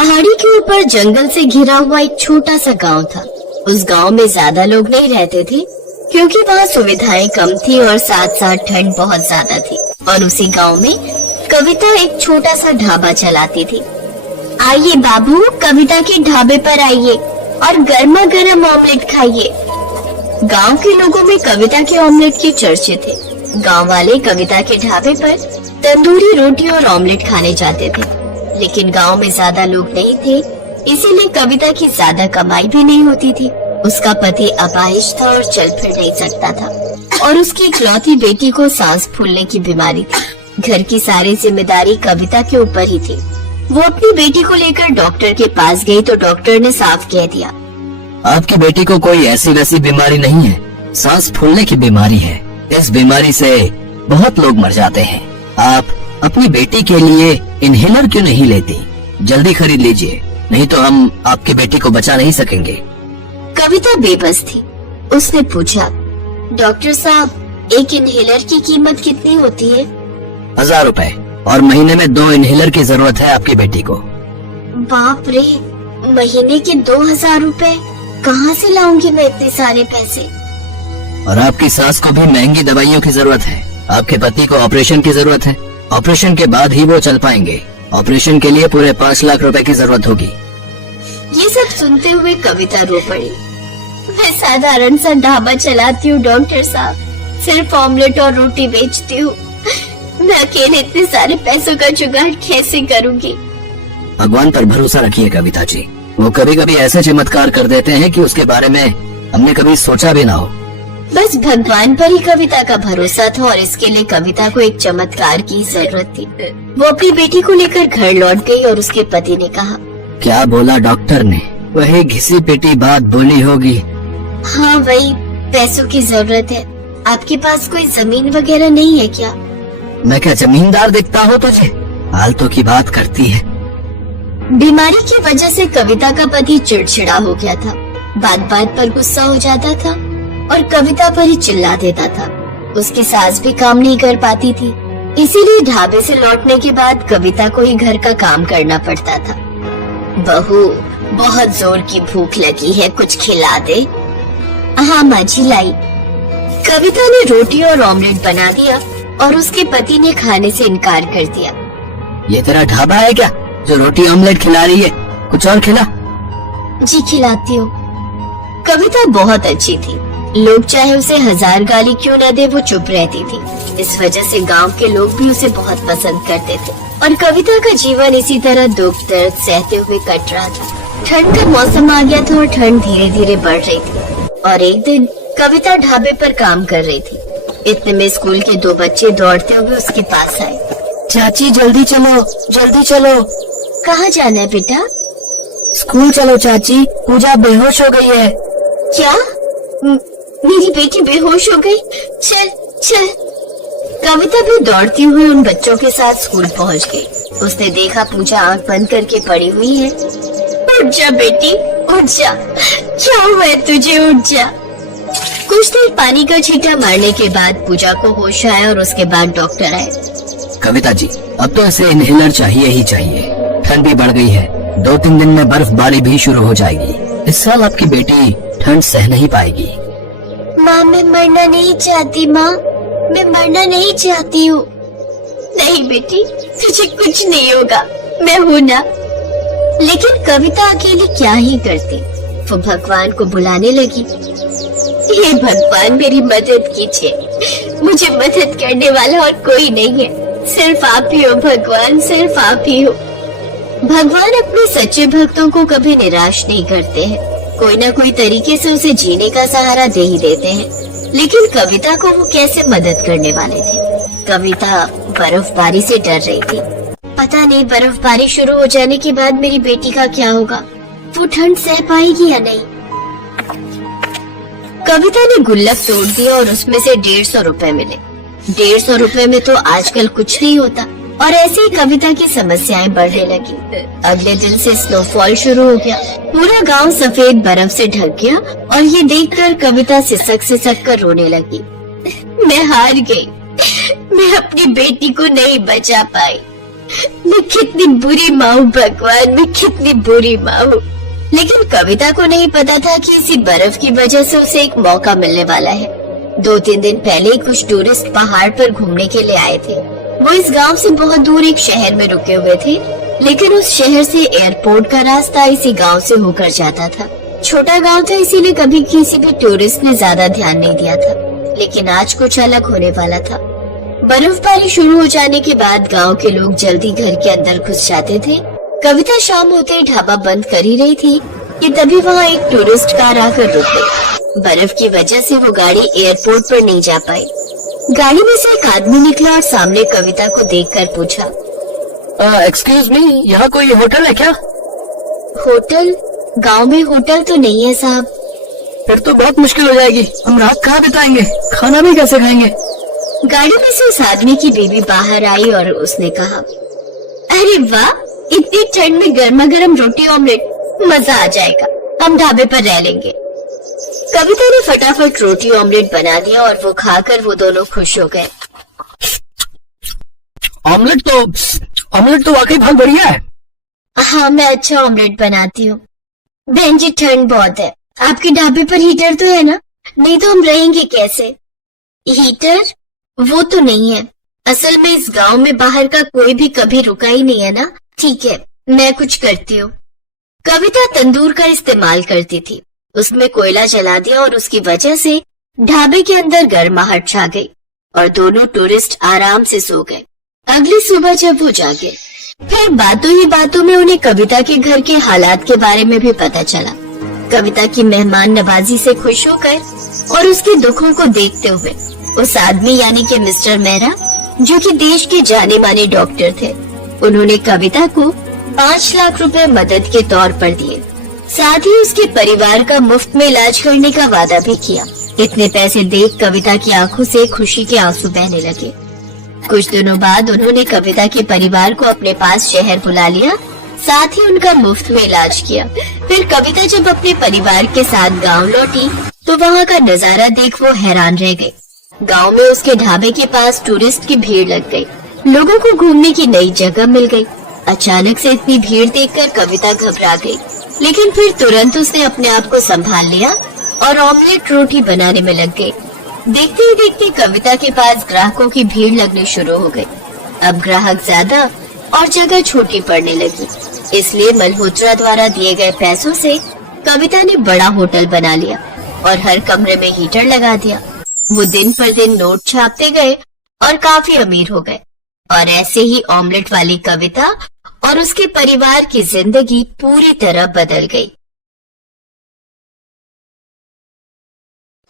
पहाड़ी के ऊपर जंगल से घिरा हुआ एक छोटा सा गांव था। उस गांव में ज्यादा लोग नहीं रहते थे क्योंकि वहाँ सुविधाएं कम थी और साथ साथ ठंड बहुत ज्यादा थी। और उसी गांव में कविता एक छोटा सा ढाबा चलाती थी। आइए बाबू, कविता के ढाबे पर आइए और गर्मा गर्म ऑमलेट खाइए। गांव के लोगों में कविता के ऑमलेट की चर्चे थे। गांव वाले कविता के ढाबे पर तंदूरी रोटी और ऑमलेट खाने जाते थे, लेकिन गांव में ज्यादा लोग नहीं थे, इसीलिए कविता की ज्यादा कमाई भी नहीं होती थी। उसका पति अपाहिज था और चल फिर नहीं सकता था और उसकी इकलौती बेटी को सांस फूलने की बीमारी थी। घर की सारी जिम्मेदारी कविता के ऊपर ही थी। वो अपनी बेटी को लेकर डॉक्टर के पास गई तो डॉक्टर ने साफ कह दिया, आपकी बेटी को कोई ऐसी वैसी बीमारी नहीं है, सांस फूलने की बीमारी है। इस बीमारी से बहुत लोग मर जाते हैं। आप अपनी बेटी के लिए इनहेलर क्यों नहीं लेती? जल्दी खरीद लीजिए, नहीं तो हम आपकी बेटी को बचा नहीं सकेंगे। कविता बेबस थी। उसने पूछा, डॉक्टर साहब, एक इनहेलर की कीमत कितनी होती है? 1000 रुपए, और महीने में 2 इनहेलर की जरूरत है आपकी बेटी को। बाप रे, महीने के 2000 रुपए कहाँ से लाऊंगी मैं इतने सारे पैसे? और आपकी सास को भी महंगी दवाइयों की जरूरत है। आपके पति को ऑपरेशन की जरूरत है। ऑपरेशन के बाद ही वो चल पाएंगे। ऑपरेशन के लिए पूरे 5 लाख रुपए की जरूरत होगी। ये सब सुनते हुए कविता रो पड़ी। मैं साधारण सा ढाबा चलाती हूँ डॉक्टर साहब, सिर्फ ऑमलेट और रोटी बेचती हूँ। मैं अकेले इतने सारे पैसों का जुगाड़ कैसे करूँगी? भगवान पर भरोसा रखिए कविता जी, वो कभी कभी ऐसे चमत्कार कर देते हैं कि उसके बारे में हमने कभी सोचा भी ना हो। बस भगवान पर ही कविता का भरोसा था और इसके लिए कविता को एक चमत्कार की जरूरत थी। वो अपनी बेटी को लेकर घर लौट गई और उसके पति ने कहा, क्या बोला डॉक्टर ने? वही घिसी पिटी बात बोली होगी। हाँ, वही, पैसों की जरूरत है। आपके पास कोई जमीन वगैरह नहीं है क्या? मैं क्या जमींदार दिखता हूँ तुझे? फालतू की बात करती है। बीमारी की वजह से कविता का पति चिड़चिड़ा हो गया था। बात बात पर गुस्सा हो जाता था और कविता पर ही चिल्ला देता था। उसकी सास भी काम नहीं कर पाती थी, इसीलिए ढाबे से लौटने के बाद कविता को ही घर का काम करना पड़ता था। बहू, बहुत जोर की भूख लगी है, कुछ खिला दे। हाँ माँ जी, लाई। कविता ने रोटी और ऑमलेट बना दिया और उसके पति ने खाने से इनकार कर दिया। ये तेरा ढाबा है क्या जो रोटी ऑमलेट खिला रही है? कुछ और खिला। जी खिलाती हूँ। कविता बहुत अच्छी थी। लोग चाहे उसे 1000 गाली क्यों न दे, वो चुप रहती थी। इस वजह से गांव के लोग भी उसे बहुत पसंद करते थे और कविता का जीवन इसी तरह दुख दर्द सहते हुए कट रहा था। ठंड का मौसम आ गया था और ठंड धीरे धीरे बढ़ रही थी। और एक दिन कविता ढाबे पर काम कर रही थी। इतने में स्कूल के 2 बच्चे दौड़ते हुए उसके पास आए। चाची जल्दी चलो, जल्दी चलो। कहाँ जाना है बेटा? स्कूल चलो चाची, पूजा बेहोश हो गई है। क्या? मेरी बेटी बेहोश हो गई? चल चल। कविता भी दौड़ती हुई उन बच्चों के साथ स्कूल पहुंच गई। उसने देखा पूजा आंख बंद करके पड़ी हुई है। उठ जा बेटी, उठ जा। क्या हुआ है तुझे? उठ जा। कुछ देर पानी का छींटा मारने के बाद पूजा को होश आया और उसके बाद डॉक्टर आए। कविता जी, अब तो इसे इनहेलर चाहिए ही चाहिए। ठंड भी बढ़ गई है, 2-3 दिन में बर्फबारी भी शुरू हो जाएगी। इस साल आपकी बेटी ठंड सह नहीं पाएगी। माँ, मैं मरना नहीं चाहती। माँ, मैं मरना नहीं चाहती हूँ। नहीं बेटी, तुझे कुछ नहीं होगा, मैं हूँ ना। लेकिन कविता अकेली क्या ही करती। वो भगवान को बुलाने लगी, हे भगवान, मेरी मदद कीजिए। मुझे मदद करने वाला और कोई नहीं है, सिर्फ आप ही हो भगवान, सिर्फ आप ही हो। भगवान अपने सच्चे भक्तों को कभी निराश नहीं करते हैं। कोई ना कोई तरीके से उसे जीने का सहारा दे ही देते हैं। लेकिन कविता को वो कैसे मदद करने वाले थे? कविता बर्फबारी से डर रही थी। पता नहीं बर्फबारी शुरू हो जाने के बाद मेरी बेटी का क्या होगा, वो ठंड सह पाएगी या नहीं। कविता ने गुल्लक तोड़ दिया और उसमें से 150 रुपए मिले। 150 रुपए में तो आजकल कुछ नहीं होता और ऐसे ही कविता की समस्याएं बढ़ने लगी। अगले दिन से स्नोफॉल शुरू हो गया। पूरा गांव सफेद बर्फ से ढक गया और ये देखकर कविता सिसक कर रोने लगी। मैं हार गई, मैं अपनी बेटी को नहीं बचा पाई। मैं कितनी बुरी माँ हूँ भगवान, मैं कितनी बुरी माँ हूँ। लेकिन कविता को नहीं पता था कि इसी बर्फ की वजह से उसे एक मौका मिलने वाला है। 2-3 दिन पहले कुछ टूरिस्ट पहाड़ पर घूमने के लिए आए थे। वो इस गांव से बहुत दूर एक शहर में रुके हुए थे, लेकिन उस शहर से एयरपोर्ट का रास्ता इसी गांव से होकर जाता था। छोटा गांव था, इसीलिए कभी किसी भी टूरिस्ट ने ज्यादा ध्यान नहीं दिया था। लेकिन आज कुछ अलग होने वाला था। बर्फबारी शुरू हो जाने के बाद गांव के लोग जल्दी घर के अंदर घुस जाते थे। कविता शाम होते ही ढाबा बंद कर ही रही थी कि तभी वहाँ एक टूरिस्ट कार आकर रुक गई। बर्फ की वजह से वो गाड़ी एयरपोर्ट पर नहीं जा पाई। गाड़ी में से एक आदमी निकला और सामने कविता को देखकर पूछा, एक्सक्यूज मी, यहाँ कोई होटल है क्या? होटल? गांव में होटल तो नहीं है साहब। फिर तो बहुत मुश्किल हो जाएगी। हम रात कहाँ बिताएंगे? खाना भी कैसे खाएंगे? गाड़ी में से उस आदमी की बीवी बाहर आई और उसने कहा, अरे वाह, इतनी ठंड में गर्मा गर्म रोटी ऑमलेट, मजा आ जाएगा, हम ढाबे पर रह लेंगे। कविता ने फटाफट रोटी ऑमलेट बना दिया और वो खाकर वो दोनों खुश हो गए। ऑमलेट तो वाकई बहुत बढ़िया है। हाँ, मैं अच्छा ऑमलेट बनाती हूँ। बहन जी, ठंड बहुत है, आपके ढाबे पर हीटर तो है ना? नहीं तो हम रहेंगे कैसे? हीटर? वो तो नहीं है। असल में इस गांव में बाहर का कोई भी कभी रुका ही नहीं है ना। ठीक है, मैं कुछ करती हूँ। कविता तंदूर का इस्तेमाल करती थी। उसमें कोयला जला दिया और उसकी वजह से ढाबे के अंदर गर्माहट छा गई और दोनों टूरिस्ट आराम से सो गए। अगली सुबह जब वो जागे, फिर बातों ही बातों में उन्हें कविता के घर के हालात के बारे में भी पता चला। कविता की मेहमान नवाजी से खुश होकर और उसके दुखों को देखते हुए उस आदमी यानी कि मिस्टर मेहरा, जो कि देश के जाने माने डॉक्टर थे, उन्होंने कविता को 5 लाख रुपए मदद के तौर पर दिए। साथ ही उसके परिवार का मुफ्त में इलाज करने का वादा भी किया। इतने पैसे देख कविता की आंखों से खुशी के आंसू बहने लगे। कुछ दिनों बाद उन्होंने कविता के परिवार को अपने पास शहर बुला लिया, साथ ही उनका मुफ्त में इलाज किया। फिर कविता जब अपने परिवार के साथ गांव लौटी तो वहां का नजारा देख वो हैरान रह गई। गांव में उसके ढाबे के पास टूरिस्ट की भीड़ लग गई। लोगों को घूमने की नई जगह मिल गई। अचानक से इतनी भीड़ देखकर कविता घबरा गई, लेकिन फिर तुरंत उसने अपने आप को संभाल लिया और ऑमलेट रोटी बनाने में लग गई। देखते ही देखते कविता के पास ग्राहकों की भीड़ लगनी शुरू हो गई। अब ग्राहक ज्यादा और जगह छोटी पड़ने लगी, इसलिए मल्होत्रा द्वारा दिए गए पैसों से कविता ने बड़ा होटल बना लिया और हर कमरे में हीटर लगा दिया। वो दिन पर दिन नोट छापते गए और काफी अमीर हो गए। और ऐसे ही ऑमलेट वाली कविता और उसके परिवार की जिंदगी पूरी तरह बदल गई।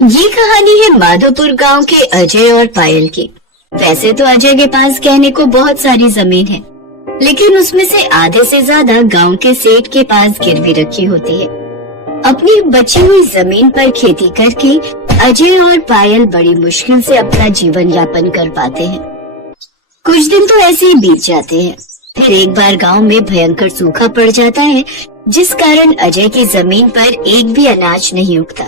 ये कहानी है माधोपुर गांव के अजय और पायल की। वैसे तो अजय के पास कहने को बहुत सारी जमीन है, लेकिन उसमें से आधे से ज्यादा गांव के सेठ के पास गिरवी रखी होती है। अपनी बची हुई जमीन पर खेती करके अजय और पायल बड़ी मुश्किल से अपना जीवन यापन कर पाते हैं। कुछ दिन तो ऐसे ही बीत जाते हैं। फिर एक बार गांव में भयंकर सूखा पड़ जाता है, जिस कारण अजय की जमीन पर एक भी अनाज नहीं उगता।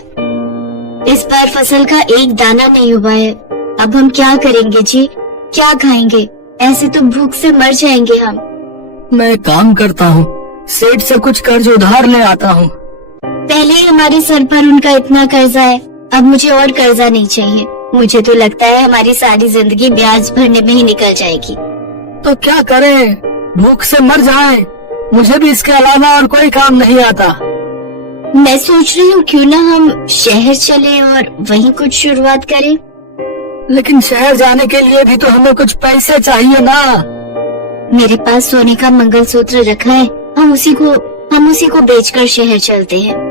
इस बार फसल का एक दाना नहीं हुआ है। अब हम क्या करेंगे जी? क्या खाएंगे? ऐसे तो भूख से मर जाएंगे हम। मैं काम करता हूँ, सेठ से कुछ कर्ज उधार ले आता हूँ। पहले ही हमारे सर पर उनका इतना कर्जा है, अब मुझे और कर्जा नहीं चाहिए। मुझे तो लगता है हमारी सारी जिंदगी ब्याज भरने में ही निकल जाएगी। तो क्या करें? भूख से मर जाएं। मुझे भी इसके अलावा और कोई काम नहीं आता। मैं सोच रही हूँ क्यों ना हम शहर चलें और वहीं कुछ शुरुआत करें। लेकिन शहर जाने के लिए भी तो हमें कुछ पैसे चाहिए ना। मेरे पास सोने का मंगलसूत्र रखा है, हम उसी को बेचकर शहर चलते हैं।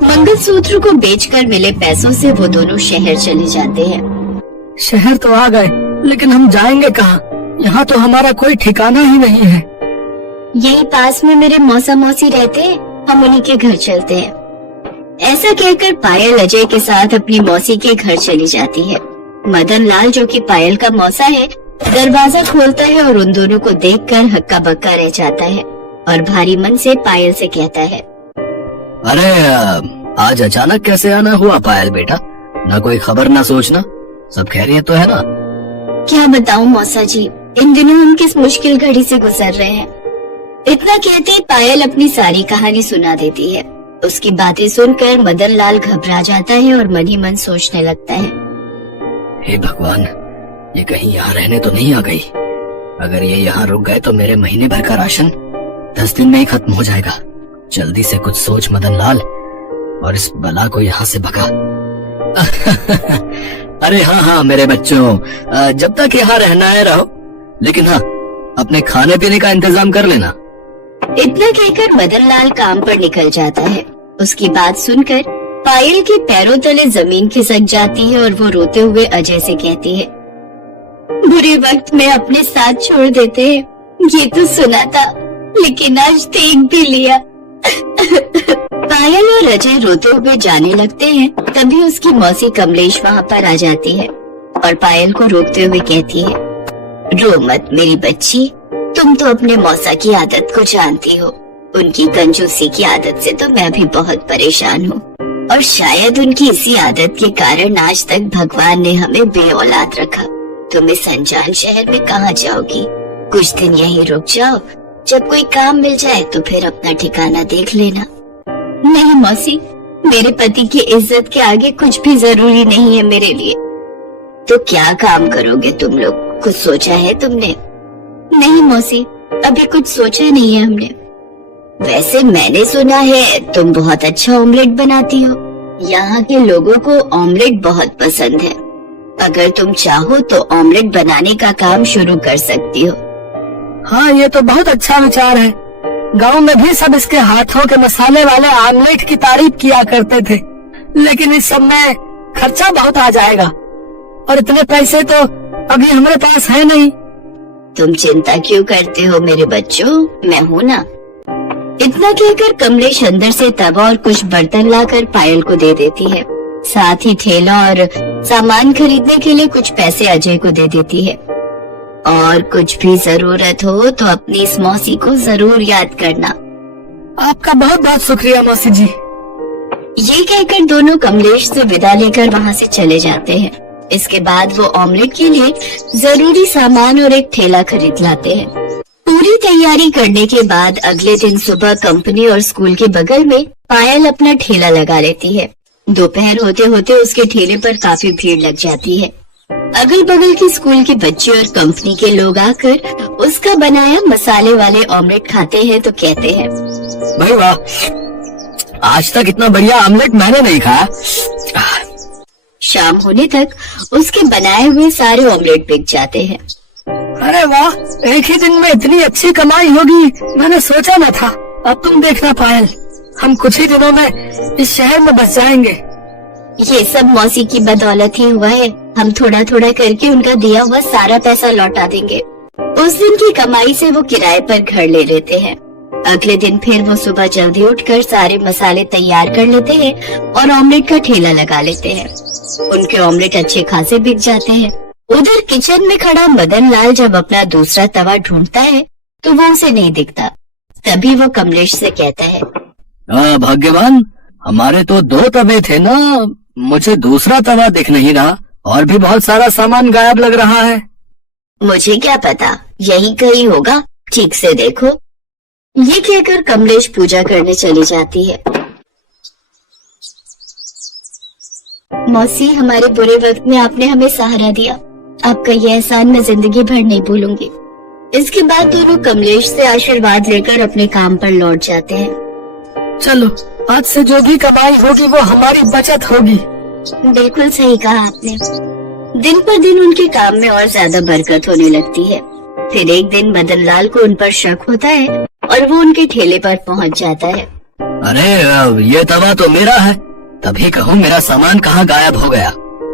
मंगलसूत्र को बेचकर मिले पैसों से वो दोनों शहर चले जाते हैं। शहर तो आ गए, लेकिन हम जाएंगे कहाँ? यहाँ तो हमारा कोई ठिकाना ही नहीं है। यही पास में मेरे मौसा मौसी रहते हैं, हम उन्हीं के घर चलते हैं। ऐसा कहकर पायल अजय के साथ अपनी मौसी के घर चली जाती है। मदन लाल, जो कि पायल का मौसा है, दरवाजा खोलता है और उन दोनों को देखकर हक्का बक्का रह जाता है और भारी मन से पायल से कहता है, अरे आज अचानक कैसे आना हुआ पायल बेटा? ना कोई खबर ना सोचना, सब खैरियत तो है ना? क्या बताऊं मौसा जी, इन दिनों हम किस मुश्किल घड़ी से गुजर रहे हैं। इतना कहते ही पायल अपनी सारी कहानी सुना देती है। उसकी बातें सुनकर मदन लाल घबरा जाता है और मन ही मन सोचने लगता है, हे भगवान, ये कहीं यहाँ रहने तो नहीं आ गई। अगर ये यहाँ रुक गए तो मेरे महीने भर का राशन 10 दिन में ही खत्म हो जाएगा। जल्दी से कुछ सोच मदन लाल और इस बला को यहाँ से भगा। अरे हाँ मेरे बच्चों, जब तक यहाँ रहना है रहो, लेकिन हाँ, अपने खाने पीने का इंतजाम कर लेना। इतना कहकर मदन लाल काम पर निकल जाता है। उसकी बात सुनकर पायल के पैरों तले जमीन खिसक जाती है और वो रोते हुए अजय से कहती है, बुरे वक्त में अपने साथ छोड़ देते हैं, ये तो सुना था, लेकिन आज देख भी लिया। पायल और अजय रोते हुए जाने लगते हैं। तभी उसकी मौसी कमलेश वहाँ पर आ जाती है और पायल को रोकते हुए कहती है, रो मत मेरी बच्ची, तुम तो अपने मौसा की आदत को जानती हो। उनकी कंजूसी की आदत से तो मैं भी बहुत परेशान हूँ, और शायद उनकी इसी आदत के कारण आज तक भगवान ने हमें बेऔलाद रखा। तुम इस अनजान शहर में कहाँ जाओगी? कुछ दिन यहीं रुक जाओ, जब कोई काम मिल जाए तो फिर अपना ठिकाना देख लेना। नहीं मौसी, मेरे पति की इज्जत के आगे कुछ भी जरूरी नहीं है मेरे लिए। तो क्या काम करोगे तुम लोग? कुछ सोचा है तुमने? नहीं मौसी, अभी कुछ सोचा नहीं है हमने। वैसे मैंने सुना है तुम बहुत अच्छा ऑमलेट बनाती हो। यहाँ के लोगों को ऑमलेट बहुत पसंद है। अगर तुम चाहो तो ऑमलेट बनाने का काम शुरू कर सकती हो। हाँ, ये तो बहुत अच्छा विचार है। गांव में भी सब इसके हाथों के मसाले वाले ऑमलेट की तारीफ किया करते थे, लेकिन इस सब में खर्चा बहुत आ जाएगा और इतने पैसे तो अभी हमारे पास है नहीं। तुम चिंता क्यों करते हो मेरे बच्चों, मैं हूँ ना। इतना कहकर कमलेश अंदर से तवा और कुछ बर्तन लाकर पायल को दे देती है। साथ ही ठेला और सामान खरीदने के लिए कुछ पैसे अजय को दे देती है। और कुछ भी जरूरत हो तो अपनी इस मौसी को जरूर याद करना। आपका बहुत बहुत शुक्रिया मौसी जी। ये कहकर दोनों कमलेश से विदा लेकर वहाँ से चले जाते हैं। इसके बाद वो ऑमलेट के लिए जरूरी सामान और एक ठेला खरीद लाते हैं। पूरी तैयारी करने के बाद अगले दिन सुबह कंपनी और स्कूल के बगल में पायल अपना ठेला लगा लेती है। दोपहर होते होते उसके ठेले पर काफी भीड़ लग जाती है। अगल बगल के स्कूल के बच्चे और कंपनी के लोग आकर उसका बनाया मसाले वाले ऑमलेट खाते हैं तो कहते हैं, भाई वाह, आज तक इतना बढ़िया ऑमलेट मैंने नहीं खाया। शाम होने तक उसके बनाए हुए सारे ऑमलेट बिक जाते हैं। अरे वाह, एक ही दिन में इतनी अच्छी कमाई होगी, मैंने सोचा न था। अब तुम देखना पायल, हम कुछ ही दिनों में इस शहर में बस जाएंगे। ये सब मौसी की बदौलत ही हुआ है। हम थोड़ा थोड़ा करके उनका दिया हुआ सारा पैसा लौटा देंगे। उस दिन की कमाई से वो किराए पर घर ले लेते हैं। अगले दिन फिर वो सुबह जल्दी उठकर सारे मसाले तैयार कर लेते हैं और ऑमलेट का ठेला लगा लेते हैं। उनके ऑमलेट अच्छे खासे बिक जाते हैं। उधर किचन में खड़ा मदन लाल जब अपना दूसरा तवा ढूंढता है तो वो उसे नहीं दिखता। तभी वो कमलेश से कहता है, भाग्यवान, हमारे तो 2 तवे थे ना, मुझे दूसरा तवा दिख नहीं रहा और भी बहुत सारा सामान गायब लग रहा है। मुझे क्या पता, यही कहीं होगा, ठीक से देखो। ये कहकर कमलेश पूजा करने चली जाती है। मौसी, हमारे बुरे वक्त में आपने हमें सहारा दिया। आपका ये एहसान मैं जिंदगी भर नहीं भूलूंगी। इसके बाद दोनों कमलेश से आशीर्वाद लेकर अपने काम पर लौट जाते हैं। चलो, आज से जो भी कमाई होगी वो हमारी बचत होगी। बिल्कुल सही कहा आपने। दिन पर दिन उनके काम में और ज्यादा बरकत होने लगती है। फिर एक दिन मदन लाल को उन पर शक होता है और वो उनके ठेले पर पहुंच जाता है। अरे, ये तवा तो मेरा है। तभी कहूँ, मेरा सामान कहाँ गायब हो गया?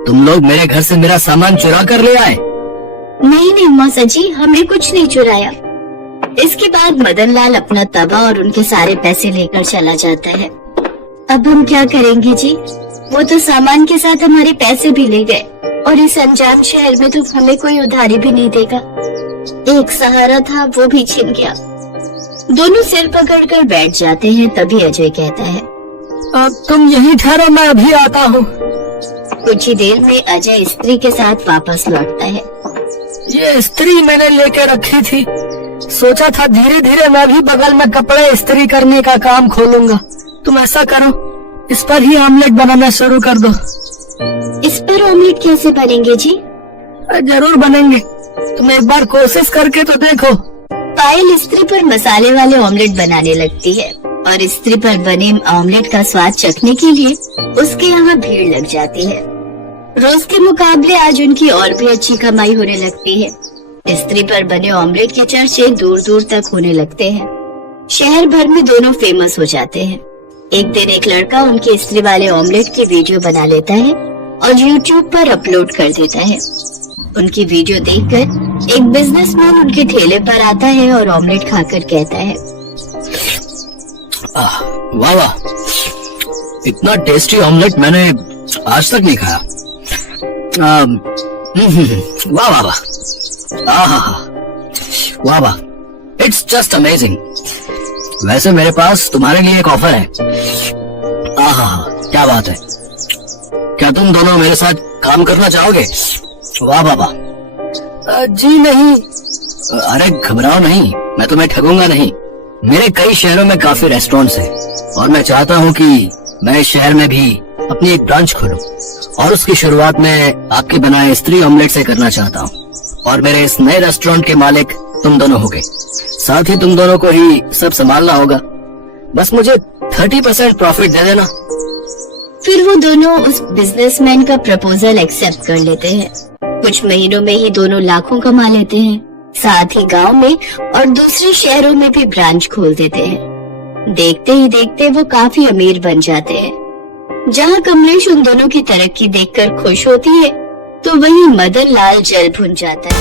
तुम लोग मेरे घर से मेरा सामान चुरा कर ले आए? नहीं नहीं मौसा जी, हमने कुछ नहीं चुराया। इसके बाद मदन लाल अपना तवा और उनके सारे पैसे लेकर चला जाता है। अब हम क्या करेंगे जी? वो तो सामान के साथ हमारे पैसे भी ले गए और इस अनजान शहर में तो हमें कोई उधारी भी नहीं देगा। एक सहारा था, वो भी छिन गया। दोनों सिर पकड़कर बैठ जाते हैं। तभी अजय कहता है, अब तुम यहीं ठहरो, मैं अभी आता हूँ। कुछ ही देर में अजय स्त्री के साथ वापस लौटता है। ये स्त्री मैंने लेके रखी थी। सोचा था धीरे धीरे मैं भी बगल में कपड़े इस्त्री करने का काम खोलूंगा। तुम ऐसा करो, इस पर ही ऑमलेट बनाना शुरू कर दो। इस पर ऑमलेट कैसे बनेंगे जी? जरूर बनेंगे, तुम एक बार कोशिश करके तो देखो। पायल स्त्री पर मसाले वाले ऑमलेट बनाने लगती है और स्त्री पर बने ऑमलेट का स्वाद चखने के लिए उसके यहाँ भीड़ लग जाती है। रोज के मुकाबले आज उनकी और भी अच्छी कमाई होने लगती है। स्त्री पर बने ऑमलेट के चर्चे दूर दूर तक होने लगते हैं। शहर भर में दोनों फेमस हो जाते हैं। एक दिन एक लड़का उनके स्त्री वाले ऑमलेट की वीडियो बना लेता है और YouTube पर अपलोड कर देता है। उनकी वीडियो देखकर एक बिजनेसमैन उनके ठेले पर आता है और ऑमलेट खाकर कहता है, वाह वाह, इतना टेस्टी ऑमलेट मैंने आज तक नहीं खाया। वाह वाह वाह, वाह वाह, इट्स जस्ट अमेजिंग। वैसे मेरे पास तुम्हारे लिए एक ऑफर है। क्या बात है, क्या तुम दोनों मेरे साथ काम करना चाहोगे? वाह वाह वाह। जी नहीं। अरे घबराओ नहीं, मैं तुम्हें ठगूंगा नहीं। मेरे कई शहरों में काफी रेस्टोरेंट्स हैं और मैं चाहता हूँ कि मैं इस शहर में भी अपनी एक ब्रांच खोलूं और उसकी शुरुआत में आपके बनाए स्त्री ऑमलेट से करना चाहता हूँ। और मेरे इस नए रेस्टोरेंट के मालिक तुम दोनों होगे, साथ ही तुम दोनों को ही सब संभालना होगा। बस मुझे 30% प्रॉफिट दे देना। फिर वो दोनों उस बिजनेसमैन का प्रपोजल एक्सेप्ट कर लेते हैं। कुछ महीनों में ही दोनों लाखों कमा लेते हैं। साथ ही गांव में और दूसरे शहरों में भी ब्रांच खोल देते हैं। देखते ही देखते वो काफी अमीर बन जाते हैं। जहाँ कमलेश उन दोनों की तरक्की देखकर खुश होती है, तो वहीं मदन लाल जल भुन जाता है।